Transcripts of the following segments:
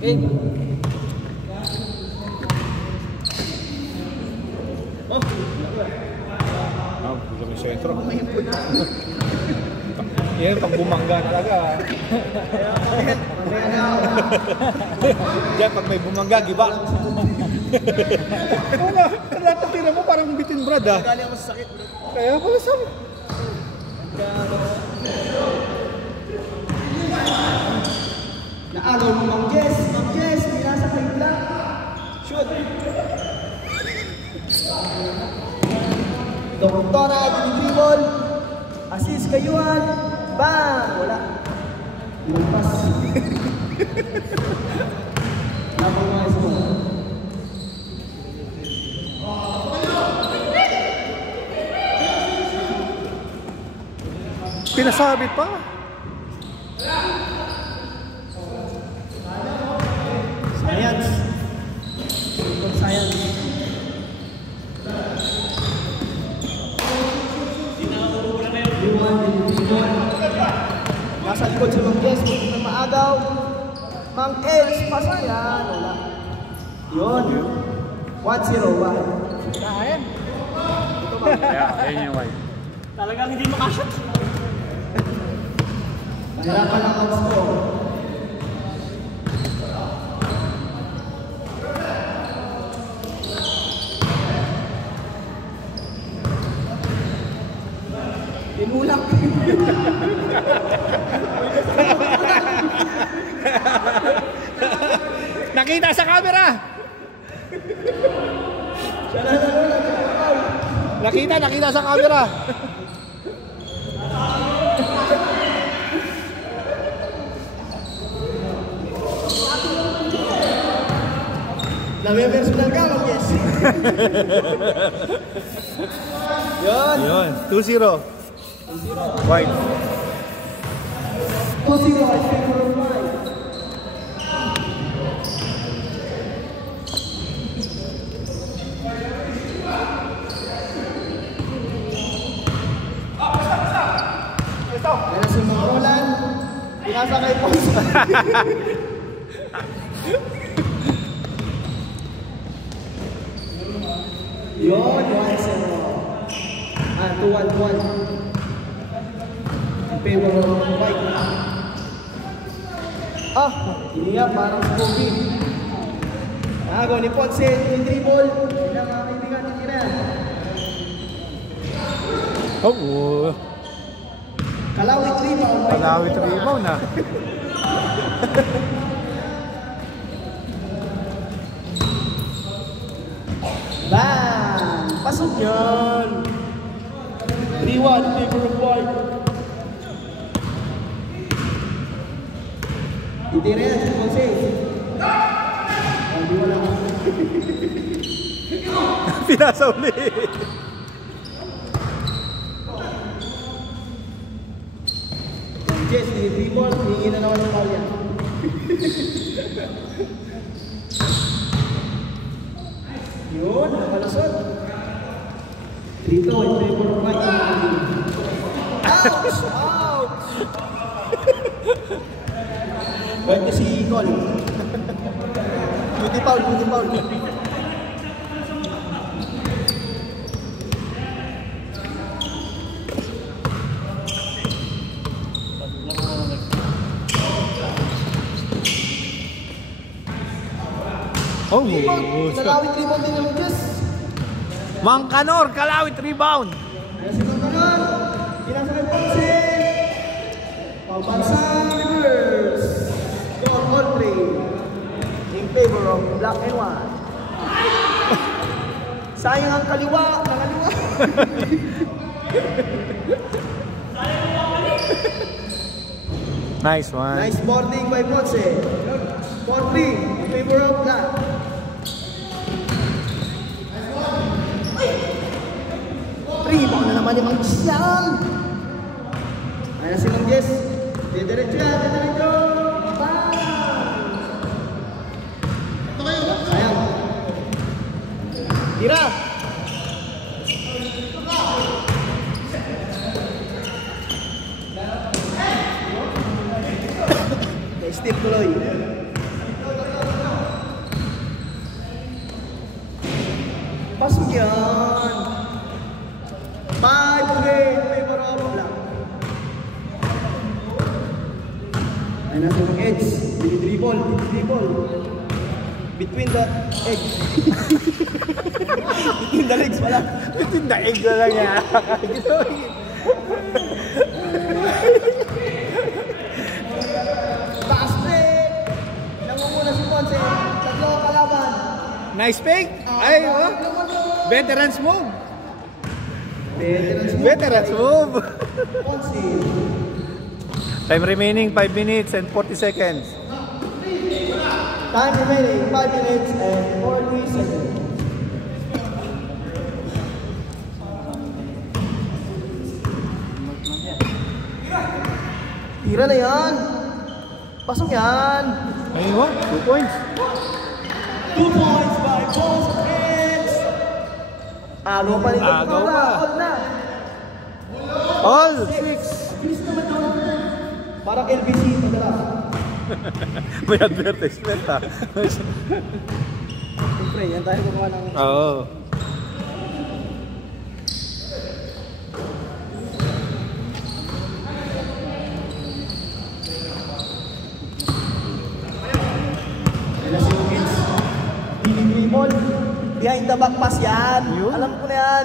Game. Oh, gusto mo yung sentro. Yan, pang bumangga talaga. Diyan, pag may bumangga, giba. Wala, lahat ng tira mo parang bitin brad ah. galing ako sa sakit. Kaya pala sabi. Naagaw mo Mang Jess. Mang Jess, binasa kayo lang. Shoot. Doktora, dribble. Assist kayuan. Bang! Wala. Lumpas. Tapos mga iso. Pinasabit pa. Science. Simple science. Nasa likod si Mang Jess, kung na maagaw. Mang Els, pasa yan. Wala. Yun. 1-0 ba? Kain. Ito ba? Yan yung way. Talagang hindi makashot. Mahirapan ang mag-score. Inulang. Nakita sa camera. Nakita sa camera. Nami-personal ka, Mang Jess. Yun. Yun, 2-0. White. 2-0, I think for a while. Kaya si Mamulan, pinasa kay Pons. Yun, 1-0. 2-1. In favor of White. Hindi nga, parang Spoky. Agaw ni Ponce, yung dribble. Hindi na mga kaibigan ng Iran. Oh, Kalawit rebound. Kalawit rebound na. Bang! Pasok yan! 3-1 in favor of White. Itira yan si Ponce. Hindi wala. Pinasa ulit. Jess, dribble, hingi na naman ng foul yan. Yun, nakalusot. 3-2 in favor of White. Ouch! Ouch! Ba't na si Cole? Beauty foul. Oh, Kalawit rebound din naman, Jess. Mang Kanor, kalawit rebound. Kaya si Mang Kanor, kinasa kay Ponce. Pagpansang reverse. Score all three. In favor of black and white. Sayang ang kaliwa. Nakaliwa. Nice one. Nice boarding by Ponce. 4-3 in favor of black. Rebound na naman ni Mang Siyang. Ayan si Mang Jess. Didiretso yan, didiretso. Bang! Sayang. Tira! Steve tuloy. Ayun na si Mag-Edge. Dribble. Between the egg. Between the legs pala. Between the egg na lang yan. Taas break. Nangunguna si Ponce. Tatlo ang kalaban. Nice fake. Ay, oh. Veterans move. Veterans move. Ponce. Time remaining 5 minutes and 40 seconds. Time remaining 5 minutes and 40 seconds. Tira na yan. Pasok yan. Ayun mo, 2 points. 2 points by Ponce. Agaw pa rin. Agaw pa. All na. All. 6. Bilis naman doon. Parang LBC padala. May advertisement ha. Siyempre, yan tayo gumawa ng... Oo. Dribble. Behind the back pass yan. Yun. Alam ko na yan.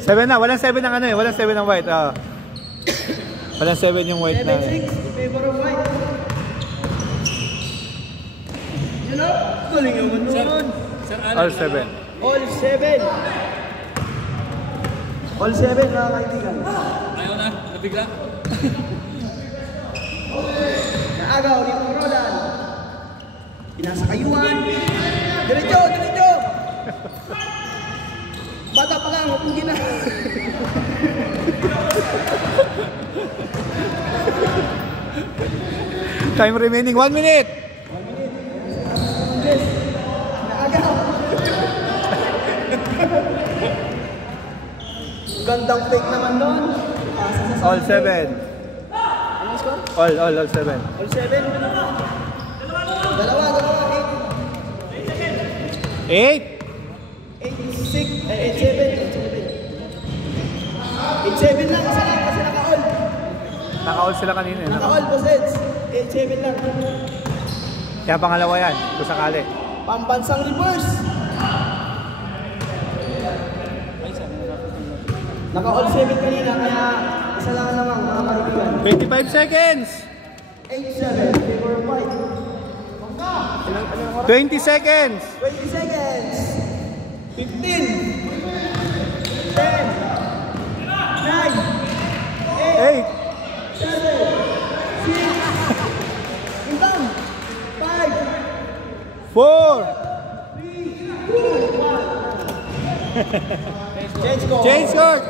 Seven na, walang 7 ng ano eh, walang 7 ng white. Walang 7 yung white na. 7-6 in favor of white. You know? Galing naman nun. All 7. All 7. All 7 mga kaibigan. Ayaw na, nabigla. Naagaw dito ang Rodan. Pinasa kayuan. Diretso! Bata pa lang, huwag mong gina. Time remaining 1 minute. 1 minute. Yes. Naagaw. Gandang fake naman nun. All 7. Anong score? All 7. All 7. Dalawa, 8. 8-7 lang, isa lang kasi naka-all. Naka-all sila kanina. Naka-all posets. 8-7 lang. Kaya pangalawa yan, kung sakali. Pambansang reverse. Naka-all 7 kanina, kaya isa lang naman mga kaibigan. 25 seconds. 8-7, favor of white. 20 seconds. 20 seconds. 15. 10. 9. 8. 7. 6. Imbang. 5. 4. 3. 2. 1. Change court. Change court.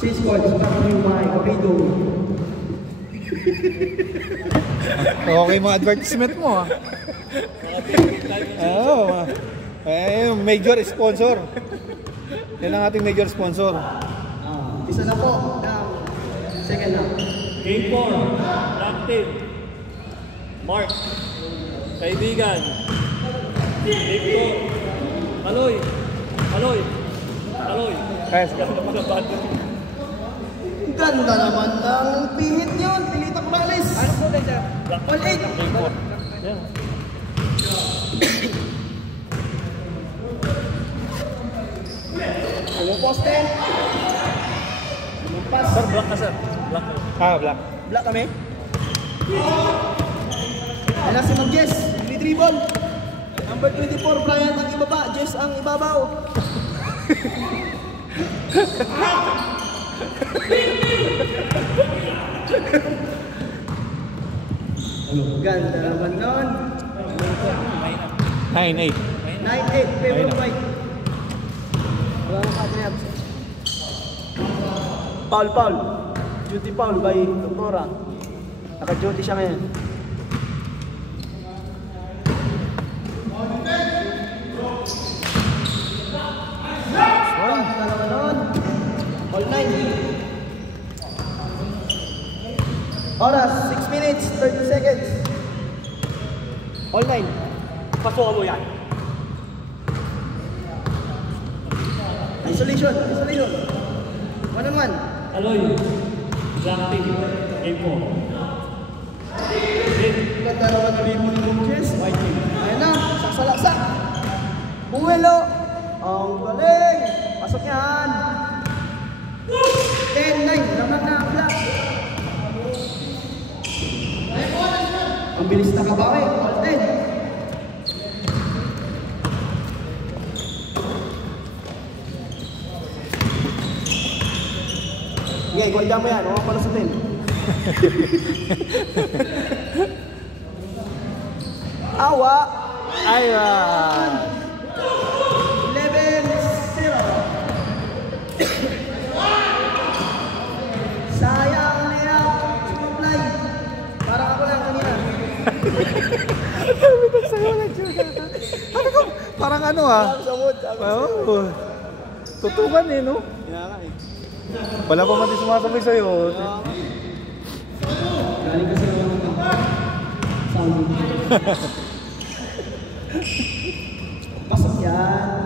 Change court. Kapido. Okay mga advertisement mo ha. Oo. Major sponsor. Yan ang ating major sponsor. Isa na po ng second half. Game 4, Captain. Mark. Kaibigan. Game 4. Aloy. Yes. Ganda naman ng pihit yun. Pilita Morales. Ano po tayo, sir? All 8. Game 4. Yan. Pumuposte. Pumumpas. Sir, black ka sir. Black ka. Black. Black kami. Ayan na si Mag-Jess. Dribble. Number 24, Brian ang ibaba. Jess ang ibabaw. Ganda naman nun. 9-8. 9-8, favor of white. Wala nang katinap. Foul. Duty foul by Doktora. Naka-duty siya ngayon. All 9. Oras, 6 minutes, 30 seconds. All 9. Pasukan mo yan. Isolation. One on one. Aloy. Black team. Game 4. Ganda naman na rin mo yung chest. White team. Ayan na, saksalaksak. Buwelo. Ang galing. Pasok yan. 10-9. Laman na ang black. Ang bilis na kabawi. All 10. Okay, gol mo yan. Huwag pala sa 10. Awa. Ayun. 11-0. Sayang niya. Sumablay. Parang ako lang kanina. Parang ano ah. Sa wood. Oo. Tutukan eh, no? Kaya nga eh. Wala pa mati sumasabi sa'yo. Galing kasi ako ng sound. Pasok yan.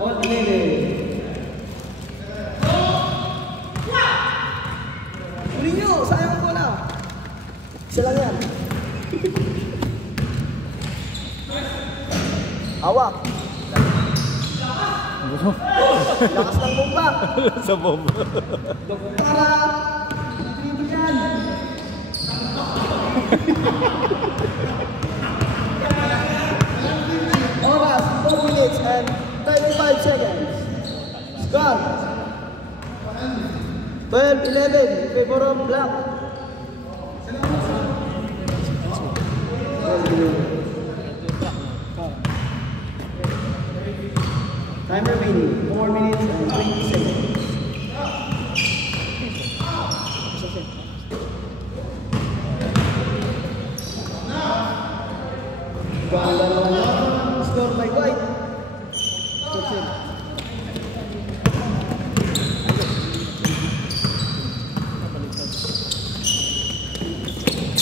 All 11. Uli nyo, sayang ko na. Isa lang yan. Awak. Lakas ng bomba. Sa bomba. Para dribble yan. Oras, 4 minutes and 35 seconds. Score. 12-11 in favor of black. Time remaining, 4 minutes and 20 seconds. Ganda naman. Score by White. That's it.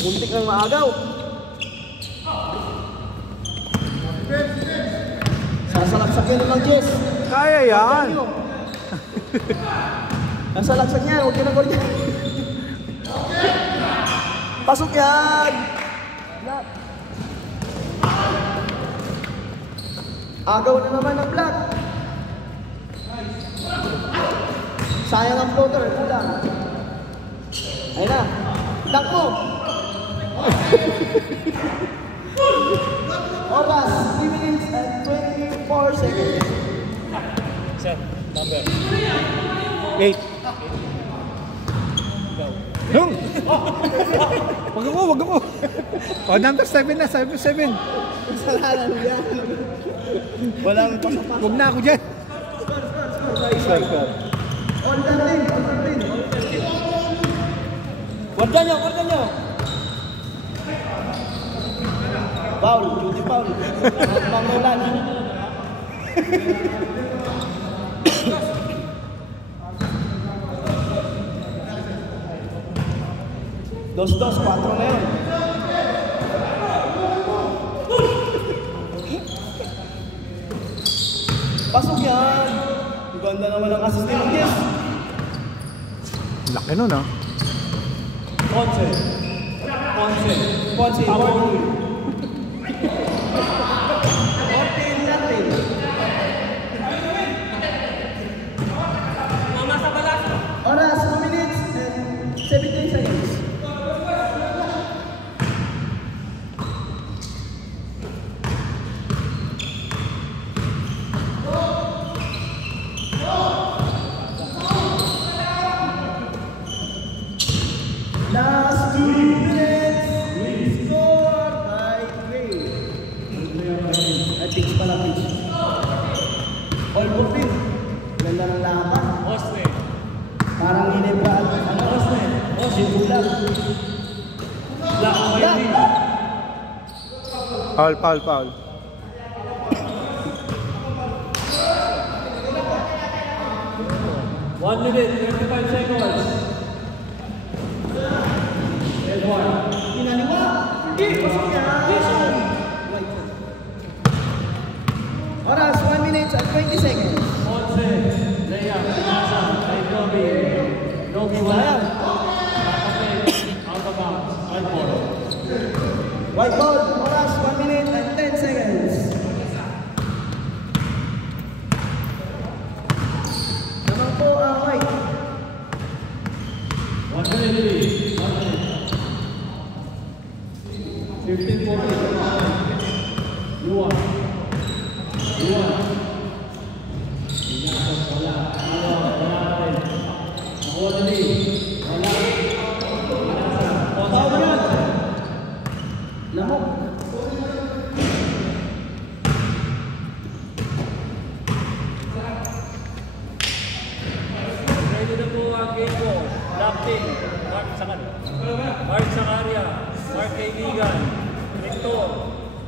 Muntik ng maagaw. Sasalaksakin naman, Jess. Kaya yan. Sasalaksak niya, huwag yun ang gol niya. Pasok yan! Agaw na naman ng black. Sayang ang floater, kulang. Ayun na. Dunk mo! Oras, 3 minutes and 24 seconds. Set. Number. 8. Hung! Wag ako. O, number 7 na, 7. Kasalanan niya. Walang pasapak. Huwag na ako dyan. Score. On the ring. Warga nyo. Foul, duty foul. Pangulan. Dos, 4 na yun. Pasok yan. Ganda naman ang assist ni Marquez. Laki nun ah. Ponce. Power rule. 14-0. Oras, 2 minutes and 17 seconds. Last 2 minutes, we score by 3. At pitch pala, pitch. All for pin. Ganda ng laban. Osne. Parang hinibra at ano? Osne. Sibulan. Black white team. Foul. 1 minute, 25 seconds. Edward. Pinaliwa. Hindi, pasok yan.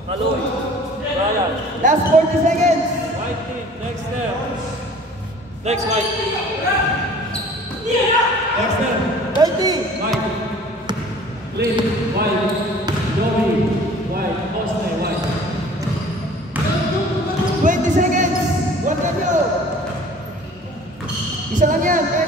Kaloy. Ryan. Last 40 seconds. White team. Next step. Next white. Next step. 30. White. Lin. White. Joey. White. Osne. White. 20 seconds. 1 na nyo. Isa lang yan.